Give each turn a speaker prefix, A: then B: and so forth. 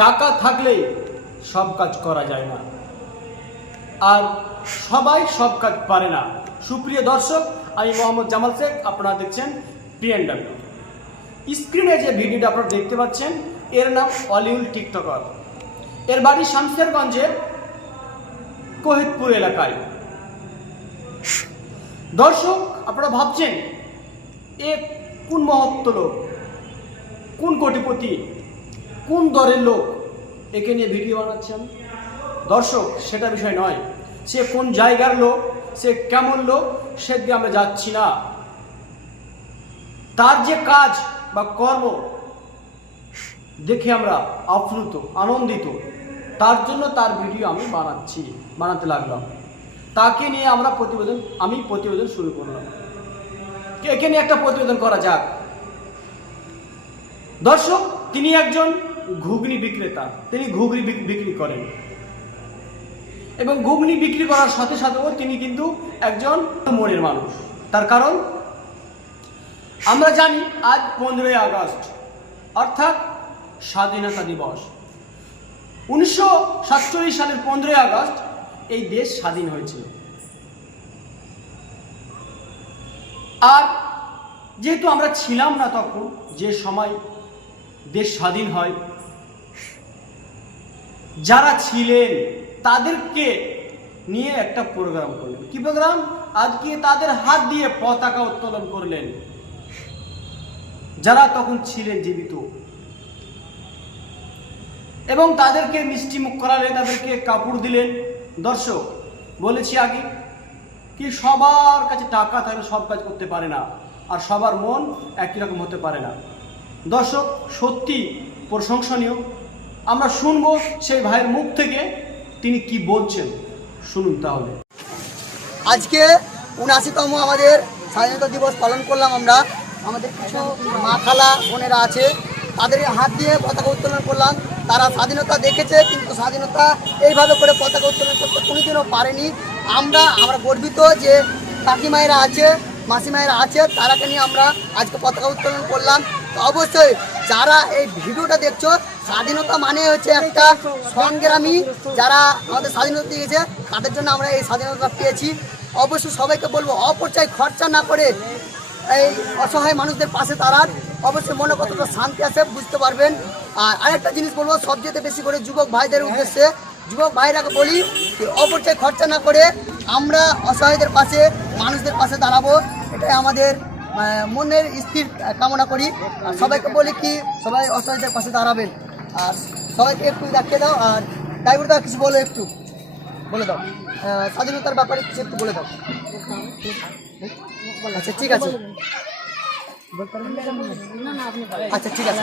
A: টাকা থাকলেই সব কাজ করা যায় না। আর সবাই সব কাজ পারে না। সুপ্রিয় দর্শক, আমি মোহাম্মদ জামাল শেখ, আপনারা দেখছেন পিএনডাব্লিউ স্ক্রিনে যে ভিডিওটা আপনারা দেখতে পাচ্ছেন, এর নাম অলিউল টিকটকার। এর বাড়ি শামসেরগঞ্জের কোহিতপুর এলাকায়। দর্শক, আপনারা ভাবছেন, এ কোন মহত্ব লোক? কোন কোটিপতি? কোন দরের লোক একে নিয়ে ভিডিও বানাচ্ছেন দর্শক, সেটা বিষয় নয়। সে কোন জায়গার লোক, সে কেমন লোক, সে দিয়ে আমরা যাচ্ছি না। তার যে কাজ বা কর্ম দেখে আমরা আপ্লুত, আনন্দিত, তার জন্য তার ভিডিও আমি বানাচ্ছি, বানাতে লাগলাম। তাকে নিয়ে আমরা প্রতিবেদন, আমি প্রতিবেদন শুরু করলাম। একে নিয়ে একটা প্রতিবেদন করা যাক। দর্শক, তিনি একজন ঘুগনি বিক্রেতা, তিনি ঘুগনি বিক্রি করেন। এবং ঘুগনি বিক্রি করার সাথে সাথেও তিনি কিন্তু একজন মনের মানুষ। তার কারণ, আমরা জানি আজ পনেরোই আগস্ট, অর্থাৎ স্বাধীনতা দিবস। উনিশশো সাতচল্লিশ সালের পনেরোই আগস্ট এই দেশ স্বাধীন হয়েছিল। আর যেহেতু আমরা ছিলাম না তখন, যে সময় দেশ স্বাধীন হয় যারা ছিলেন, তাদেরকে নিয়ে একটা প্রোগ্রাম করলেন। কি প্রোগ্রাম আজকে তাদের হাত দিয়ে পতাকা উত্তোলন করলেন। যারা তখন ছিলেন জীবিত। এবং তাদেরকে মিষ্টি মুখ করালেন তাদেরকে কাপড় দিলেন। দর্শক, বলেছি আগে কি সবার কাছে টাকা থাকলে সব কাজ করতে পারে না, আর সবার মন একই রকম হতে পারে না। দর্শক, সত্যি প্রশংসনীয়। আমরা শুনব সেই ভাইয়ের মুখ থেকে তিনি কি বলছেন। শুনুন তাহলে।
B: আজকে উনআশিতম আমাদের স্বাধীনতা দিবস পালন করলাম আমরা। আমাদের কিছু মা খালা, বোনেরা আছে, তাদের হাত দিয়ে পতাকা উত্তোলন করলাম। তারা স্বাধীনতা দেখেছে, কিন্তু স্বাধীনতা এইভাবে করে পতাকা উত্তোলন করতে কোনোদিনও পারেনি। আমরা আমরা গর্বিত যে কাকিমায়েরা আছে, মাসিমায়েরা আছে, তারাকে নিয়ে আমরা আজকে পতাকা উত্তোলন করলাম। তো অবশ্যই যারা এই ভিডিওটা দেখছ স্বাধীনতা মানে হচ্ছে একটা সংগ্রামী যারা আমাদের স্বাধীনতা দিয়েছে, তাদের জন্য আমরা এই স্বাধীনতা পেয়েছি। অবশ্যই সবাইকে বলব, অপচয় খরচা না করে এই অসহায় মানুষদের পাশে দাঁড়ান। অবশ্যই মনে কতটা শান্তি আছে বুঝতে পারবেন। আর আরেকটা জিনিস বলব, সবচেয়ে বেশি করে যুবক ভাইদের উদ্দেশ্যে, যুবক ভাইরাকে বলি যে অপচয় খরচা না করে আমরা অসহায়দের পাশে, মানুষদের পাশে দাঁড়াবো। এটাই আমাদের মনের স্থির কামনা করি। সবাইকে বলি কি, সবাই অসহায়দের পাশে দাঁড়াবেন। আর সবাইকে একটু দেখিয়ে দাও আর ড্রাইভার দাও কিছু বলো একটু। বলে দাও। স্বাধীনতার ব্যাপারে কিছু একটু বলে দাও। আচ্ছা ঠিক আছে। আচ্ছা ঠিক আছে।